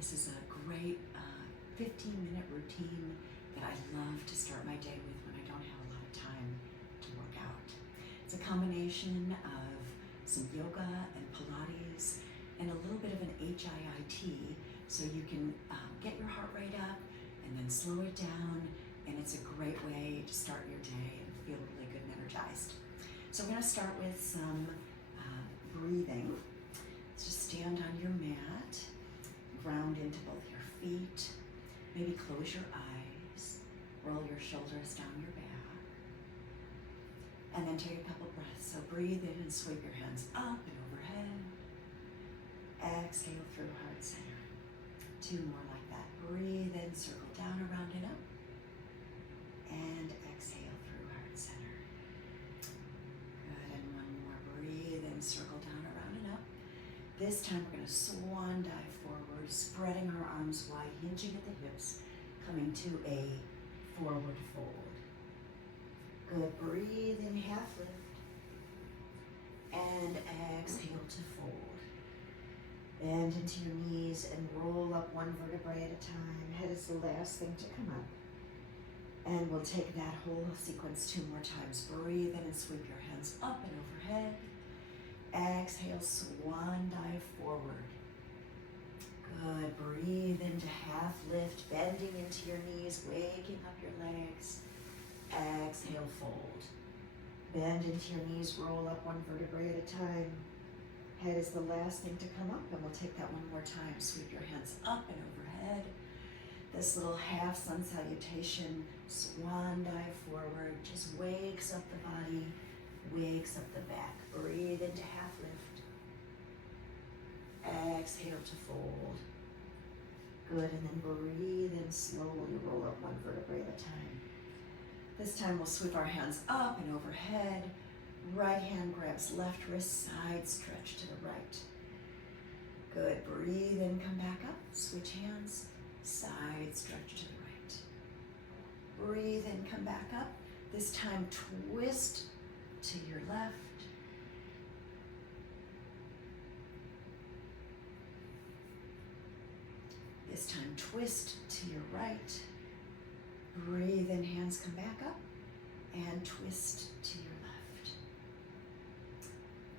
This is a great 15-minute routine that I love to start my day with when I don't have a lot of time to work out. It's a combination of some yoga and Pilates and a little bit of an HIIT, so you can get your heart rate up and then slow it down, and it's a great way to start your day and feel really good and energized. So we're going to start with some breathing. Just stand on your mat, ground into both your feet, maybe close your eyes, roll your shoulders down your back, and then take a couple breaths. So breathe in and sweep your hands up and overhead. Exhale through heart center. 2 more like that. Breathe in, circle down, around and up, and exhale through heart center. Good, and 1 more. Breathe in, circle down, around and up. This time we're going to swan dive forward, spreading our arms wide, hinging at the hips, coming to a forward fold. Good, breathe in, half lift, and exhale to fold. Bend into your knees and roll up 1 vertebrae at a time. Head is the last thing to come up. And we'll take that whole sequence 2 more times. Breathe in and sweep your hands up and overhead. Exhale, swan dive forward. Good, breathe into half lift, bending into your knees, waking up your legs. Exhale, fold. Bend into your knees, roll up 1 vertebrae at a time. Head is the last thing to come up, and we'll take that 1 more time. Sweep your hands up and overhead. This little half sun salutation, swan dive forward, just wakes up the body, wakes up the back. Breathe into half lift. Exhale to fold. Good, and then breathe in slowly, roll up 1 vertebrae at a time. This time we'll sweep our hands up and overhead. Right hand grabs left wrist, side stretch to the right. Good, breathe in, come back up, switch hands, side stretch to the right. Breathe in, come back up. This time twist to your left. This time twist to your right. Breathe in, hands come back up, and twist to your left.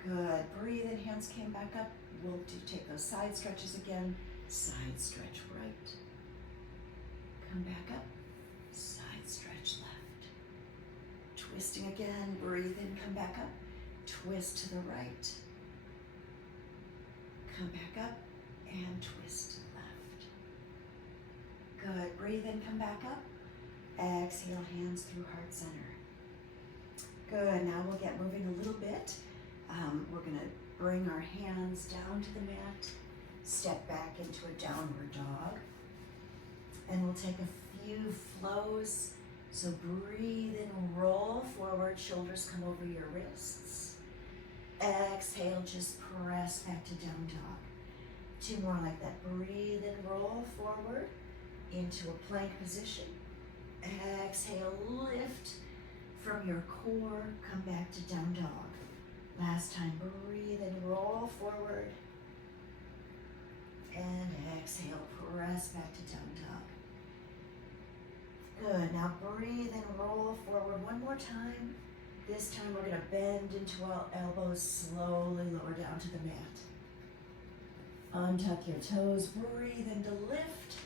Good, breathe in, hands came back up. We'll take those side stretches again. Side stretch right. Come back up, side stretch left. Twisting again, breathe in, come back up. Twist to the right. Come back up, and twist to the left. Good, breathe in, come back up. Exhale, hands through heart center. Good, now we'll get moving a little bit. We're going to bring our hands down to the mat, step back into a downward dog, and we'll take a few flows. So breathe in, roll forward, shoulders come over your wrists. Exhale, just press back to down dog. 2 more like that. Breathe in, roll forward into a plank position. Exhale, lift from your core, come back to down dog. Last time, breathe and roll forward. And exhale, press back to down dog. Good, now breathe and roll forward 1 more time. This time we're gonna bend into our elbows, slowly lower down to the mat. Untuck your toes, breathe into lift.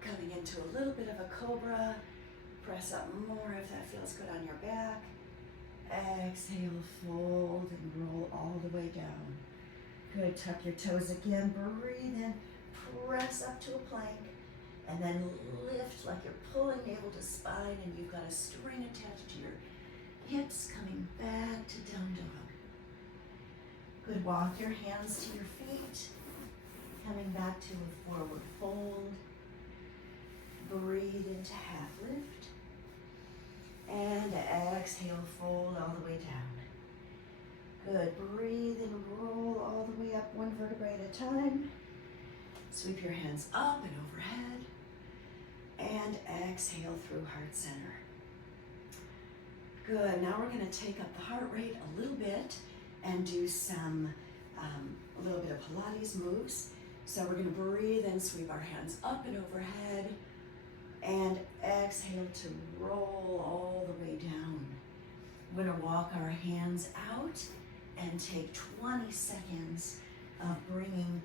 Coming into a little bit of a cobra. Press up more if that feels good on your back. Exhale, fold and roll all the way down. Good, tuck your toes again, breathe in, press up to a plank, and then lift like you're pulling navel to spine and you've got a string attached to your hips, coming back to down dog. Good, walk your hands to your feet, coming back to a forward fold. Breathe into half lift. And exhale, fold all the way down. Good, breathe and roll all the way up 1 vertebrae at a time. Sweep your hands up and overhead. And exhale through heart center. Good, now we're gonna take up the heart rate a little bit and do some, a little bit of Pilates moves. So we're going to breathe in, sweep our hands up and overhead, and exhale to roll all the way down. We're going to walk our hands out and take 20 seconds of bringing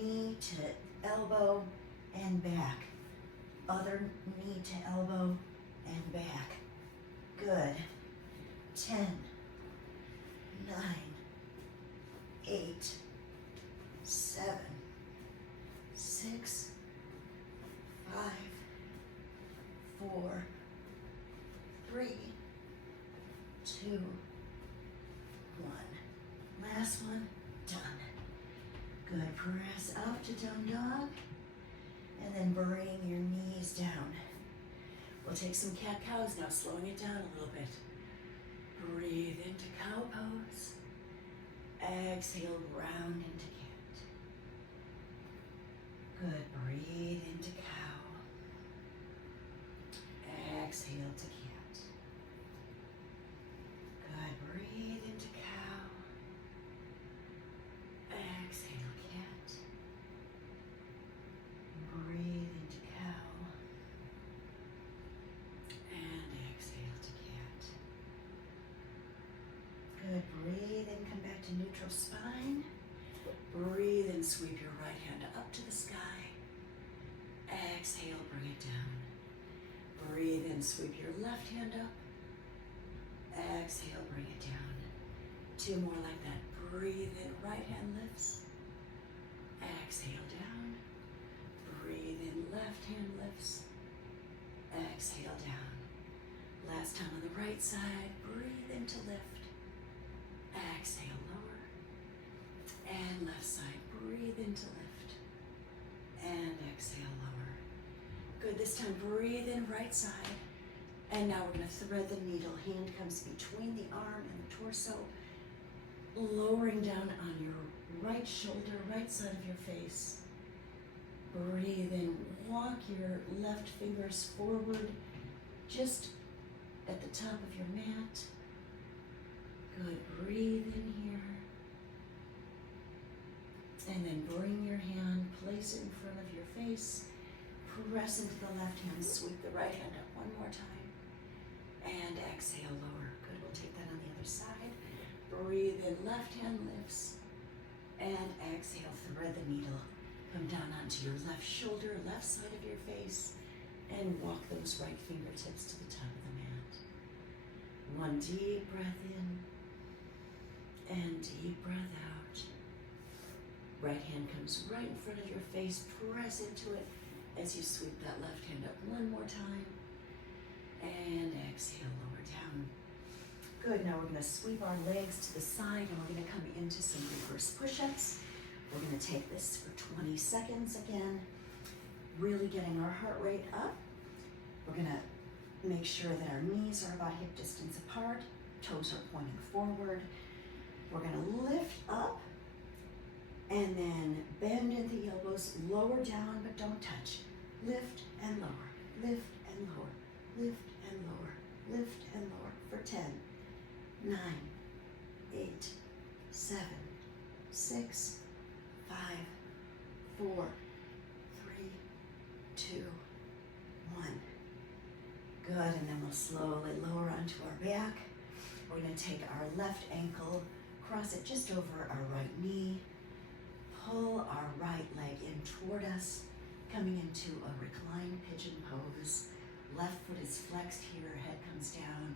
knee to elbow and back. Other knee to elbow and back. Good. 10, 9, 8, 7, 6, 5, 4, 3, 2, 1. Last one, done. Good, press up to down dog, and then bring your knees down. We'll take some cat-cows now, slowing it down a little bit. Breathe into cow pose. Exhale, round into cat. Good, breathe into cow. Exhale to cat. Good, breathe into cow. Exhale, cat. Breathe into cow. And exhale to cat. Good, breathe and come back to neutral spine. Breathe and sweep your right hand up to the sky. Exhale, bring it down. Breathe and sweep your left hand up. Exhale, bring it down. 2 more like that. Breathe in, right hand lifts. Exhale down. Breathe in, left hand lifts. Exhale down. Last time on the right side. Breathe in to lift. Exhale, lower. And left side. Breathe in to lift. And exhale, lower. Good, this time breathe in, right side. And now we're going to thread the needle. Hand comes between the arm and the torso, lowering down on your right shoulder, right side of your face. Breathe in, walk your left fingers forward, just at the top of your mat. Good, breathe in here. And then bring your hand, place it in front of your face, press into the left hand, sweep the right hand up one more time. And exhale, lower. Good, we'll take that on the other side. Breathe in, left hand lifts. And exhale, thread the needle. Come down onto your left shoulder, left side of your face, and walk those right fingertips to the top of the mat. One deep breath in, and deep breath out. Right hand comes right in front of your face, press into it as you sweep that left hand up one more time. And exhale, lower down. Good, now we're going to sweep our legs to the side and we're going to come into some reverse push-ups. We're going to take this for 20 seconds again, really getting our heart rate up. We're going to make sure that our knees are about hip distance apart, toes are pointing forward. We're going to lift up and then bend at the elbows, lower down but don't touch. Lift and lower, lift and lower, lift and lower, lift and lower for 10, 9, 8, 7, 6, 5, 4, 3, 2, 1. Good, and then we'll slowly lower onto our back. We're going to take our left ankle, cross it just over our right knee, pull our right leg in toward us, coming into a reclined pigeon pose. Left foot is flexed here, head comes down.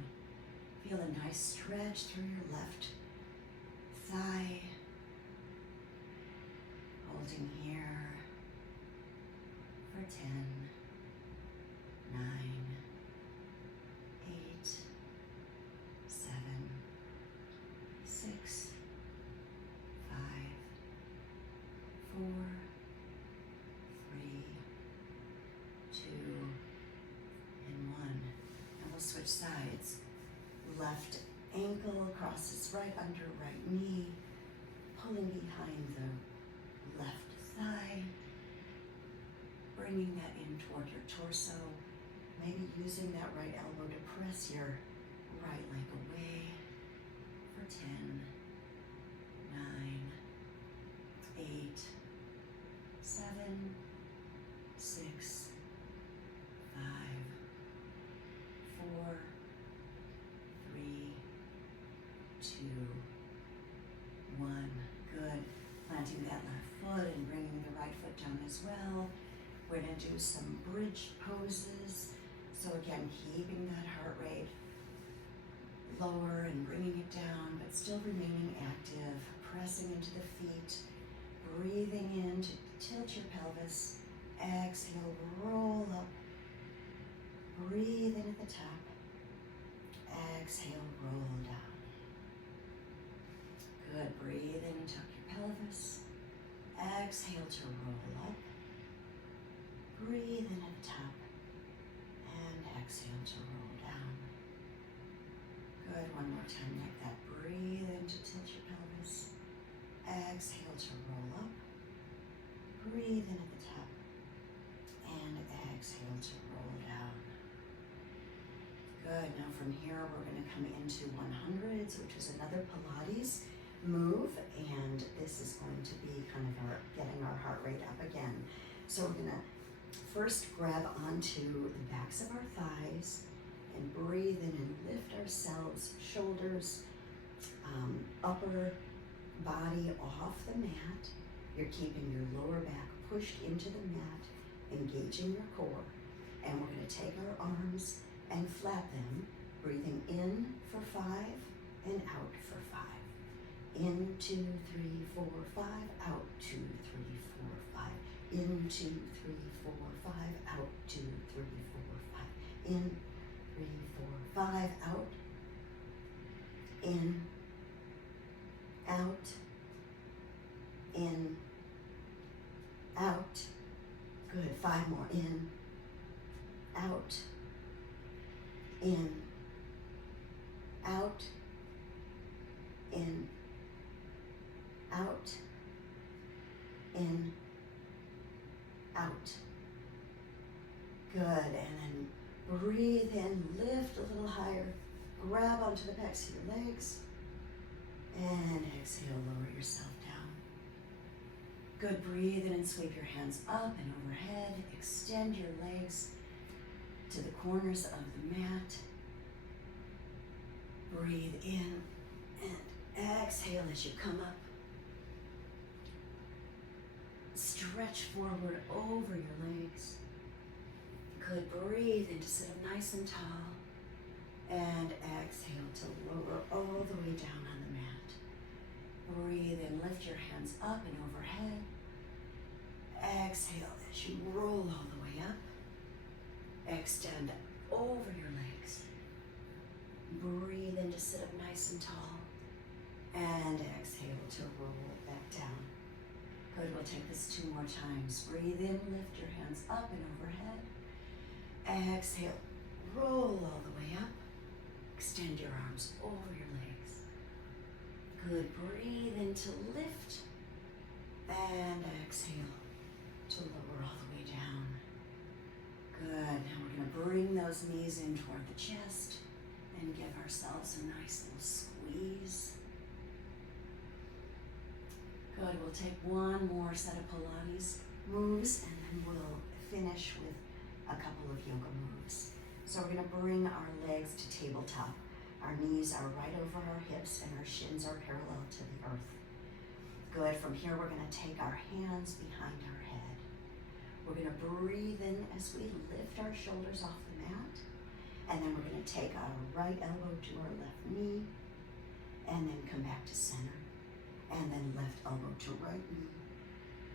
Feel a nice stretch through your left thigh. Holding here for 10, 9, 8, 7, 6, 5, 4, 3, 2, and 1. And we'll switch sides. Left ankle crosses right under right knee, pulling behind the left thigh, bringing that in toward your torso, maybe using that right elbow to press your right leg away for 10, 9, 8, 7, 6, 5, 4, 3, 2, 1. Good. Planting that left foot and bringing the right foot down as well. We're going to do some bridge poses. So again, keeping that heart rate lower and bringing it down, but still remaining active, pressing into the feet, breathing in to tilt your pelvis. Exhale, roll up. Breathe in at the top. Exhale, roll down. Good. Breathe in and tuck your pelvis. Exhale to roll up. Breathe in at the top. And exhale to roll down. Good. One more time like that. Breathe in to tilt your pelvis. Exhale to roll up. Breathe in at the top. And exhale to roll down. Good. Now from here we're going to come into 100s, which is another Pilates move, and this is going to be kind of our getting our heart rate up again. So we're going to first grab onto the backs of our thighs and breathe in and lift ourselves, shoulders, upper body off the mat. You're keeping your lower back pushed into the mat, engaging your core. And we're going to take our arms and flat them, breathing in for 5 and out for 5. In, 2, 3, 4, 5, out, 2, 3, 4, 5. In, 2, 3, 4, 5, out, 2, 3, 4, 5. In, 3, 4, 5, out. In, out. In, out. Good. 5 more. In, out. In, out. In, out. In, out. Good. And then breathe in, lift a little higher, grab onto the backs of your legs, and exhale, lower yourself down. Good. Breathe in and sweep your hands up and overhead. Extend your legs to the corners of the mat. Breathe in and exhale as you come up. Stretch forward over your legs. Good. Breathe in to sit up nice and tall. And exhale to lower all the way down on the mat. Breathe in, lift your hands up and overhead. Exhale as you roll all the way up. Extend over your legs. Breathe in to sit up nice and tall. And exhale to roll it back down. Good. We'll take this 2 more times. Breathe in, lift your hands up and overhead. Exhale, roll all the way up. Extend your arms over your legs. Good. Breathe in to lift. And exhale to lower all the way down. Good. Now we're going to bring those knees in toward the chest and give ourselves a nice little squeeze. Good. We'll take 1 more set of Pilates moves and then we'll finish with a couple of yoga moves. So we're going to bring our legs to tabletop. Our knees are right over our hips and our shins are parallel to the earth. Good. From here we're going to take our hands behind our head. We're going to breathe in as we lift our shoulders off the mat. And then we're going to take our right elbow to our left knee. And then come back to center. And then left elbow to right knee.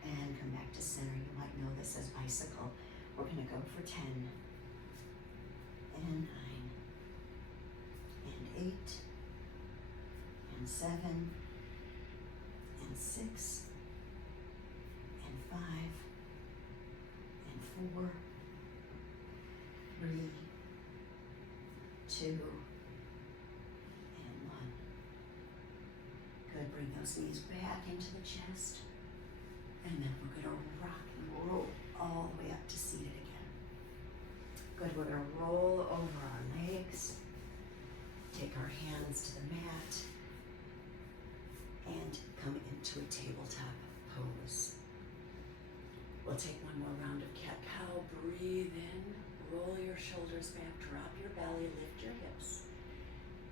And come back to center. You might know this as bicycle. We're going to go for 10. And 9. And 8. And 7. And 6. And 5. And 4. 3. 2. And 1. Good. Bring those knees back into the chest. And then we're going to rock and roll all the way up to seated again. Good. We're going to roll over our legs. Take our hands to the mat. And come into a tabletop pose. One more round of cat-cow. Breathe in, roll your shoulders back, drop your belly, lift your hips.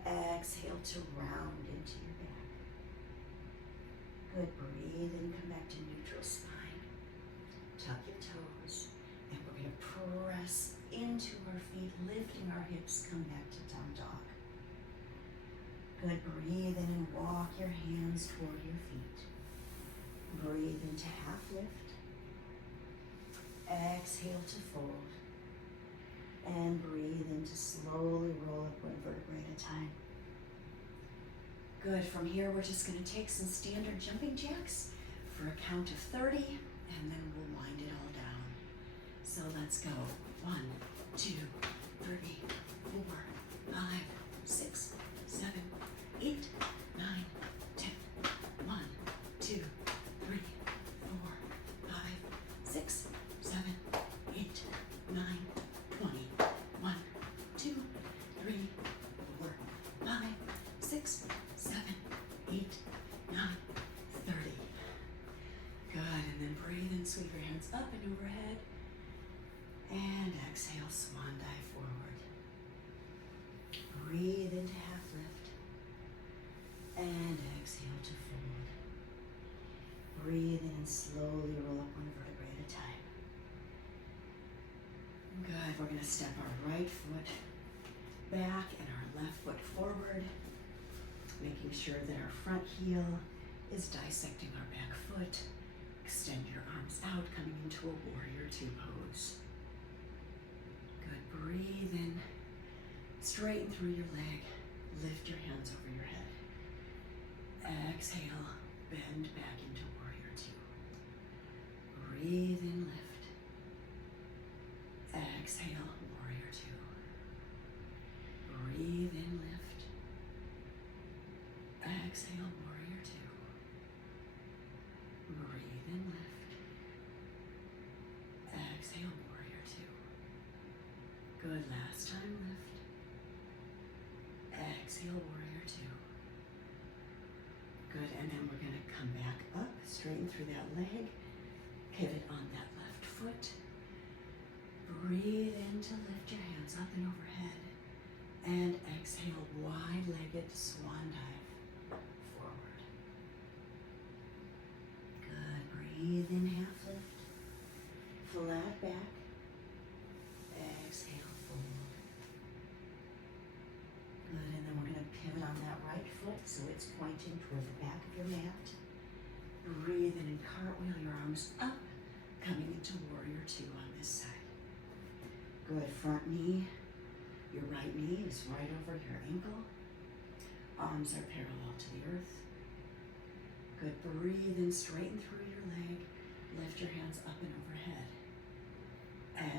Exhale to round into your back. Good, breathe in, come back to neutral spine. Tuck your toes, and we're gonna press into our feet, lifting our hips, come back to down dog. Good, breathe in and walk your hands toward your feet. Breathe into half lift. Exhale to fold. And breathe in to slowly roll up one vertebrae at a time. Good, from here we're just gonna take some standard jumping jacks for a count of 30, and then we'll wind it all down. So let's go. 1, 2, 3, 4, 5, 6, 7, 8, 9, 10. 1, 2, 3, 4, 5, 6, 7, 8, 9, 20. 1, 2, 3, 4, 5, 6, 7, 8, 9, 30. Good, and then breathe and sweep your hands up and overhead. And exhale, swan dive forward. Breathe into half lift. And exhale to fold. Breathe in and slowly roll up one vertebrae at a time. Good, we're gonna step our right foot back and our left foot forward, making sure that our front heel is dissecting our back foot. Extend your arms out, coming into a warrior two pose. Good, breathe in, straighten through your leg, lift your hands over your head. Exhale, bend back into warrior two. Breathe in, lift. Exhale, warrior two. Breathe in, lift. Exhale, warrior two. Breathe in, lift. Exhale, warrior two. Good, last time, lift. Exhale, warrior two. Good, and then we're gonna come back up, straighten through that leg, pivot on that left foot. Breathe in to lift your hands up and overhead. And exhale, wide-legged swan dive forward. Good, breathe in, half lift. Flat back. Exhale, fold. Good, and then we're gonna pivot on that right foot so it's pointing toward the back of your mat. Breathe in and cartwheel your arms up, coming into warrior two on this side. Good, front knee, your right knee is right over your ankle. Arms are parallel to the earth. Good, breathe in, straighten through your leg, lift your hands up and overhead.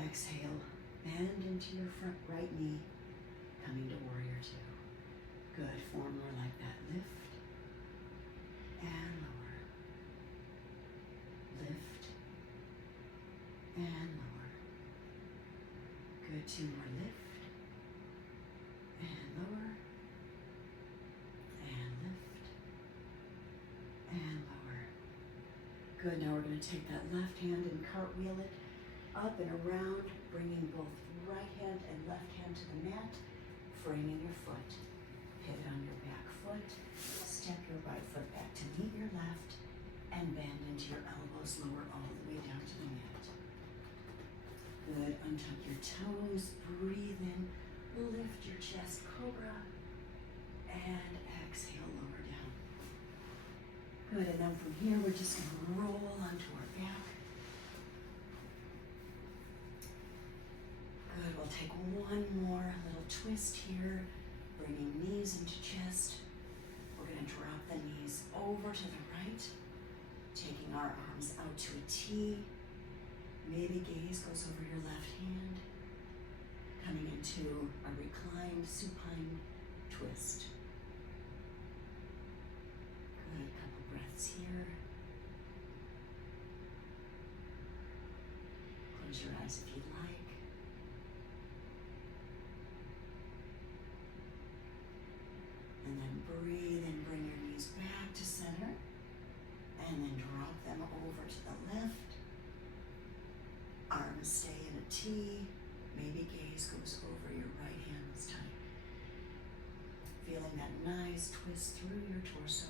Exhale, bend into your front right knee, coming to warrior two. Good, form more like that, lift and lower. Lift and lower. Good, two more, lift and lower and lift and lower. Good, now we're going to take that left hand and cartwheel it up and around, bringing both right hand and left hand to the mat, framing your foot. Pivot on your back foot, step your right foot back to meet your left, and bend into your elbows, lower all the way down to the mat. Good, untuck your toes, breathe in, lift your chest, cobra, and exhale, lower down. Good, and then from here we're just going to roll onto our back. Good, we'll take one more little twist here, bringing knees into chest. We're going to drop the knees over to the right, taking our arms out to a T. Maybe gaze goes over your left hand, coming into a reclined supine twist. Good, couple breaths here. Close your eyes if you'd like. And then breathe and bring your knees back to center. And then drop them over to the left. stay in a T. Maybe gaze goes over your right hand this time. Feeling that nice twist through your torso,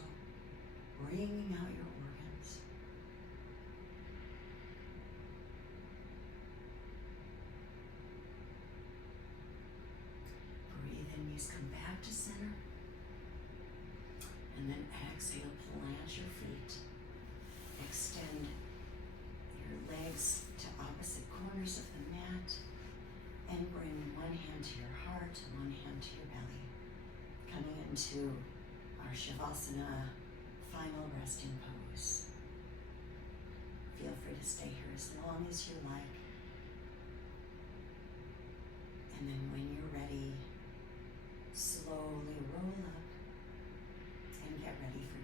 wringing out your organs. Breathe in, knees come back to center. And then exhale, plant your feet. Extend your legs to opposite corners of the mat. And bring one hand to your heart, one hand to your belly. Coming into our Shavasana final resting pose. Feel free to stay here as long as you like. And then when you're ready, slowly roll up and get ready for